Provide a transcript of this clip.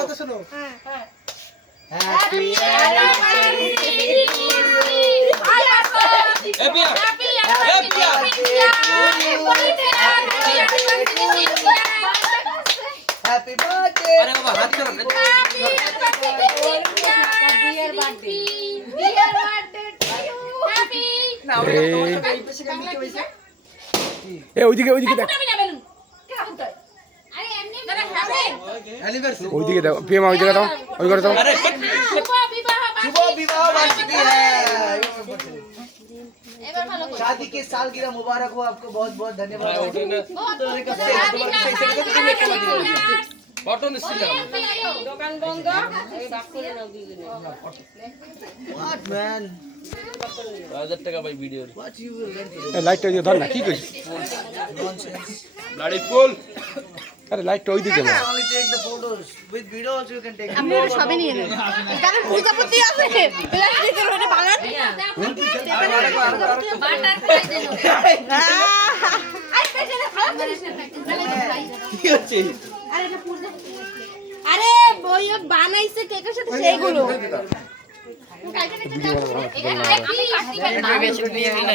কথা শোনো। Happy happy birthday. আরে বাবা হাত ধরো ওইদিকে দেখ, অ্যানিভার্সারি। ওইদিকে দাও প্রিয়মা, ওইদিকে দাও, ওই করে দাও। আরে शुभ विवाह वार्षिकी है। शादी की सालगिरह मुबारक हो आपको। बहुत बहुत धन्यवाद। বটন ছিল দোকান বন্ধ এই বাপ করে নাও দুইজনে What man? 1000 টাকা ভাই video What you will learn today? লাইটটা ওই ধর না, কি করিস? Nonsense. ব্লাডি ফুল আরে লাইটটা ওইদিকে না। Only take the photos. With video also you can take. আমি ওটা সবই নিয়ে নেব। কারণ প্রজাপতি আছে প্লাস্টিকের ওটা বানান। বাটার খাই দেন আই পেছনে খারাপ করিস না। কি হচ্ছে? আরে ওই বানাইছে কেকের সাথে সেইগুলো। আমি কাটতে পারি না